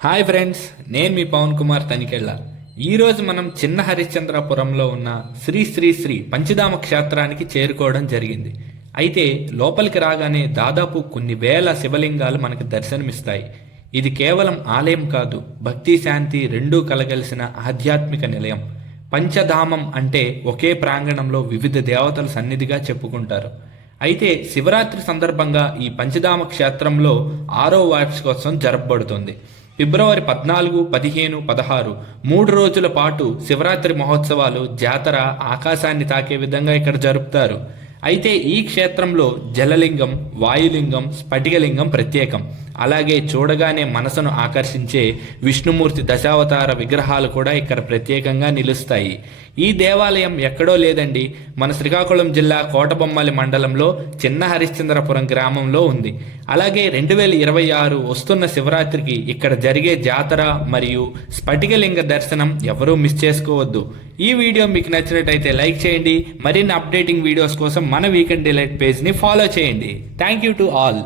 Hi friends, నేను మీ పవన్ కుమార్ తనికెళ్ళ. ఈరోజు మనం చిన్న హరిశ్చంద్రపురంలో ఉన్న శ్రీ శ్రీ శ్రీ పంచధామ క్షేత్రానికి చేరుకోవడం జరిగింది. అయితే లోపలికి రాగానే దాదాపు కొన్ని వేల శివలింగాలు మనకు దర్శనమిస్తాయి. ఇది కేవలం ఆలయం కాదు, భక్తి శాంతి రెండూ కలగలిసిన ఆధ్యాత్మిక నిలయం. పంచధామం అంటే ఒకే ప్రాంగణంలో వివిధ దేవతల సన్నిధిగా చెప్పుకుంటారు. అయితే శివరాత్రి సందర్భంగా ఈ పంచధామ క్షేత్రంలో 6వ వార్షికోత్సవం జరపబడుతుంది. ఫిబ్రవరి 14, 15, 16 3 రోజుల పాటు శివరాత్రి మహోత్సవాలు, జాతర ఆకాశాన్ని తాకే విధంగా ఇక్కడ జరుపుతారు. అయితే ఈ క్షేత్రంలో జలలింగం, వాయులింగం, స్ఫటికలింగం ప్రత్యేకం. అలాగే చూడగానే మనసును ఆకర్షించే విష్ణుమూర్తి దశావతార విగ్రహాలు కూడా ఇక్కడ ప్రత్యేకంగా నిలుస్తాయి. ఈ దేవాలయం ఎక్కడో లేదండి, మన శ్రీకాకుళం జిల్లా కోటబొమ్మలి మండలంలో చిన్న హరిశ్చంద్రపురం గ్రామంలో ఉంది. అలాగే 2026 వస్తున్న శివరాత్రికి ఇక్కడ జరిగే జాతర మరియు స్ఫటికలింగ దర్శనం ఎవరూ మిస్ చేసుకోవద్దు. ఈ వీడియో మీకు నచ్చినట్టయితే లైక్ చేయండి. మరిన్ని అప్డేటింగ్ వీడియోస్ కోసం మన వీకెండ్ డిలైట్ పేజ్ని ఫాలో చేయండి. Thank you to all.